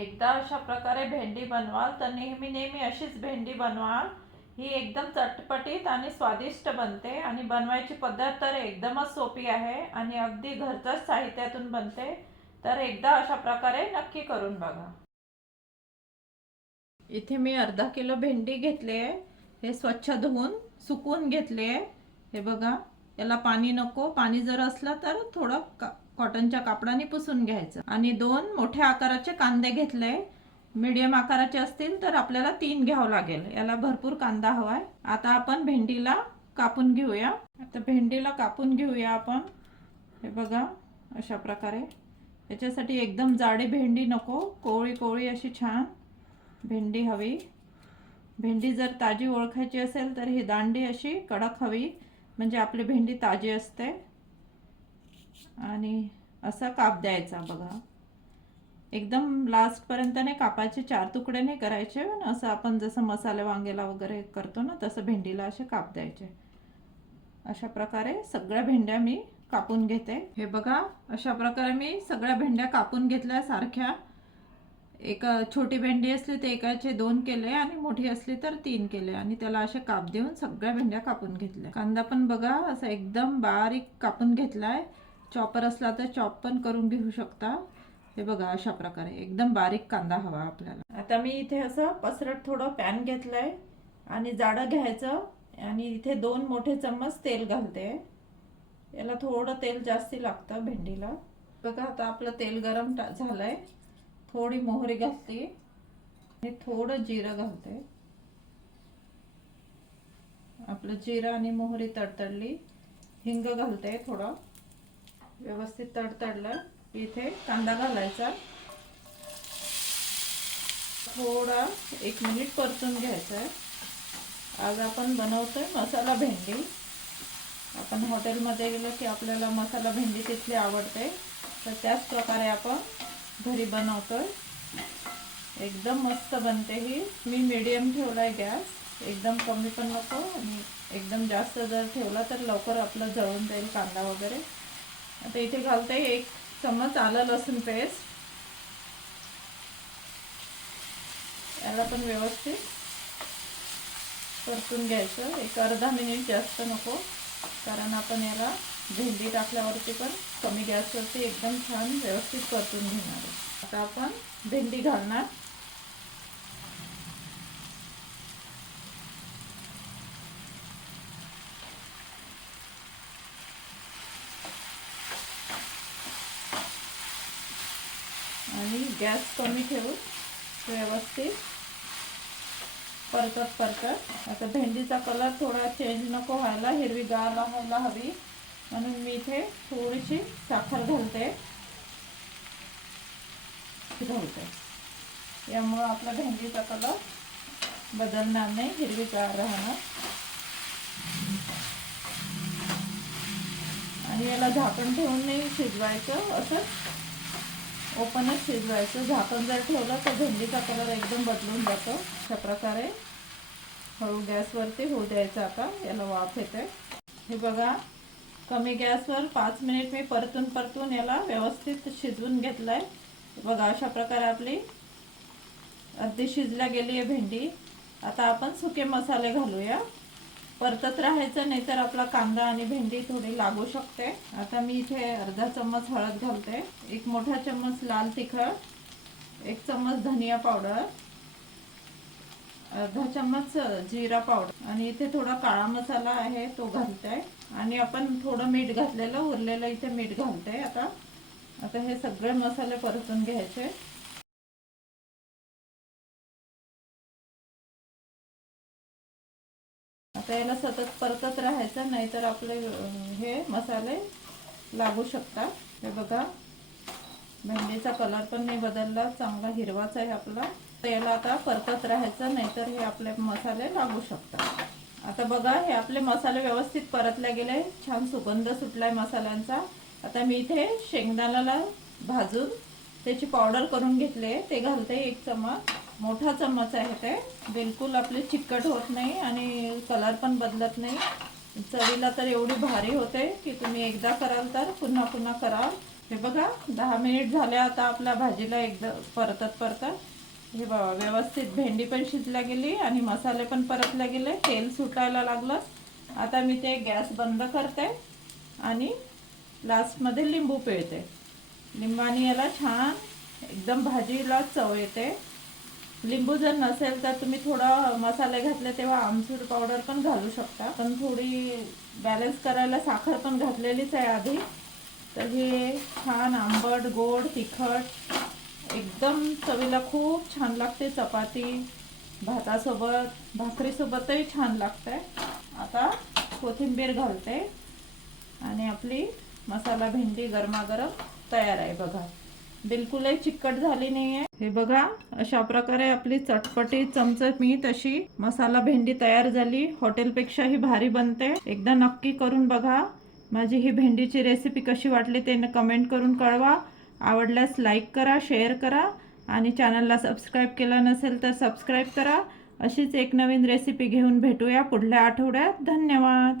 एकदा अशा प्रकारे भेंडी बनवाल तर नेहमी अशीच भेंडी बनवाल। ही एकदम चटपटीत आणि स्वादिष्ट बनते आणि बनवायची पद्धत तर एकदमच सोपी आहे आणि अगदी घरच्याच साहित्यातून बनते। तर एकदा अशा प्रकारे नक्की करून बघा। इथे मी अर्धा किलो भेंडी घेतली आहे। हे स्वच्छ धुवून सुकवून घेतले आहे। हे बघा, याला पाणी नको, पाणी जर असलं तर थोडं कॉटनच्या कापडाने पुसून घ्यायचं। आणि 2 मोठ्या आकाराचे कांदे घेतले। मीडियम आकाराचे असतील तर आपल्याला 3 घ्यावं लागेल। याला भरपूर कांदा हवाय। आता आपण भेंडीला कापून घेऊया। आता भेंडीला कापून घेऊया आपण। हे बघा, अशा प्रकारे। याच्यासाठी एकदम जाडी भेंडी नको, कोवळी कोवळी अशी छान भेंडी हवी। भेंडी जर ताजी ओळखायची असेल तर ही दांडी अशी कडक हवी, म्हणजे आपली भेंडी ताजी असते। आणि असा काप द्यायचा बघा। एकदम लास्ट पर्यंत नाही कापायचे, 4 तुकडे नाही करायचे, पण असं आपण जसं मसाले वांग्याला वगैरे करतो ना तसं भेंडीला असे काप द्यायचे। अशा प्रकारे सगळ्या भेंड्या मी कापून घेते। हे बघा, अशा प्रकारे मी सगळ्या भेंड्या कापून घेतल्या सारख्या। एक छोटी भेंडी असली तर एकाचे 2 केले आणि मोठी असली तर 3 केले आणि त्याला असे काप देऊन सगळ्या भेंड्या कापून घेतल्या। कांदा पण बघा असा एकदम बारीक कापून घेतलाय। चॉपर असला तर चॉप पण करून घेऊ शकता। हे बघा, अशा प्रकारे एकदम बारीक कांदा हवा आपल्याला। आता मी इथे असं पसरट थोडं पॅन घेतलंय आणि जाडं घ्यायचं आणि इथे 2 मोठे चम्मच तेल घालते। याला थोडं तेल जास्ती लागतं भेंडीला। बघा, आता आपलं तेल गरम झालंय। थोडी मोहरी घातली आणि थोडं जिरं घालते। आपलं जिरं आणि मोहरी तडतडली, हिंग घालते थोडं। व्यवस्थित तडतडलं इथे कांदा घालायचा। थोडा 1 मिनिट परतून घ्यायचा आहे। आज आपण बनवतोय मसाला भेंडी। आपण हॉटेलमध्ये गेलो की आपल्याला मसाला भेंडी तिथली आवडते, तर त्याच प्रकारे आपण घरी बनवतोय। एकदम मस्त बनते ही। मी मीडियम ठेवलाय गॅस, एकदम कमी पण नको आणि एकदम जास्त जर ठेवला तर लवकर आपलं जळून जाईल कांदा वगैरे। आता इथे घालते 1 चम्मच आलं लसूण पेस्ट। याला पण व्यवस्थित परतून घ्यायचं, एक अर्धा मिनिट, जास्त नको, कारण आपण याला भेंडी टाकल्यावरती पण कमी गॅसवरती एकदम छान व्यवस्थित परतून घेणार आहे। आता आपण भेंडी घालणार। आणि गॅस कमी ठेवून व्यवस्थित परतत आता भेंडीचा कलर थोडा चेंज नको व्हायला, हिरवीगार व्हायला हवी, म्हणून मी इथे थोडीशी साखर घालते। यामुळे आपला भेंडीचा कलर बदलणार नाही, हिरवीगार राहणार। आणि याला झाकण ठेवून नाही शिजवायचं, असं ओपनच शिजवायचं। झाकण जर ठेवलं तर भेंडीचा कलर एकदम बदलून जातो। अशा प्रकारे हळू गॅसवरती होऊ द्यायचं। आता याला वाफ येते। हे बघा, कमी गॅसवर 5 मिनिट मी परतून याला व्यवस्थित शिजवून घेतलंय। बघा, अशा प्रकारे आपली अर्धी शिजल्या गेली आहे भेंडी। आता आपण सुके मसाले घालूया। परतत राहायचं, नाहीतर आपला कांदा आणि भेंडी थोडी लागू शकते। आता मी इथे अर्धा चम्मच हळद घालते, 1 मोठा चम्मच लाल तिखट, 1 चम्मच धनिया पावडर, अर्धा चम्मच जिरा पावडर आणि इथे थोडा काळा मसाला आहे तो घालते। आणि आपण थोडं मीठ घातलेलं उरलेलं इथे मीठ घालते। आता हे सगळे मसाले परतून घ्यायचे। आता याला सतत परतत राहायचं, नाहीतर आपले हे मसाले लागू शकतात। हे बघा, भेंडीचा कलर पण नाही बदलला, चांगला हिरवाच आहे आपला। तर याला आता परतत राहायचं, नाहीतर हे आपले मसाले लागू शकतात। आता बघा, हे आपले मसाले व्यवस्थित परतले गेले, छान सुगंध सुटलाय मसाल्यांचा। आता मी इथे शेंगदाण्याला भाजून त्याची पावडर करून घेतले, ते घालते 1 चम्मच, मोठा चम्मच आहे ते। बिलकुल आपले चिकट होत नाही आणि कलर पण बदलत नाही। चवीला तर एवढी भारी होते की तुम्ही एकदा कराल तर पुन्हा पुन्हा कराल। हे बघा 10 मिनिट झाले. आता आपल्या भाजीला एकदम परतत हे बघा व्यवस्थित भेंडी पण शिजल्या गेली आणि मसाले पण परतले गेले, तेल सुटायला लागलं. आता मी ते गॅस बंद करते आणि लास्टमध्ये लिंबू पिळते. लिंबाने याला छान एकदम भाजीला चव येते. लिंबू जर नसेल तर तुम्ही थोडा मसाले घातले तेव्हा आमचूर पावडर पण घालू शकता, पण थोडी बॅलन्स करायला साखर पण घातलेलीच आहे आधी. तर हे छान आंबट गोड तिखट एकदम चवीला खूप छान लागते. चपाती भातासोबत भाकरीसोबतही छान लागते. आता कोथिंबीर घालते आणि आपली मसाला भेंडी गरमागरम तयार आहे. बघा बिलकुलही चिकट झाली नाही आहे. हे बघा अशा प्रकारे आपली चटपटी चमचमीत अशी मसाला भेंडी तयार झाली. हॉटेलपेक्षाही भारी बनते. एकदा नक्की करून बघा. माझी ही भेंडीची रेसिपी कशी वाटली ते कमेंट करून कळवा. आवडल्यास लाईक करा, शेअर करा आणि चॅनलला सबस्क्राईब केलं नसेल तर सबस्क्राईब करा. अशीच एक नवीन रेसिपी घेऊन भेटूया पुढल्या आठवड्यात. धन्यवाद.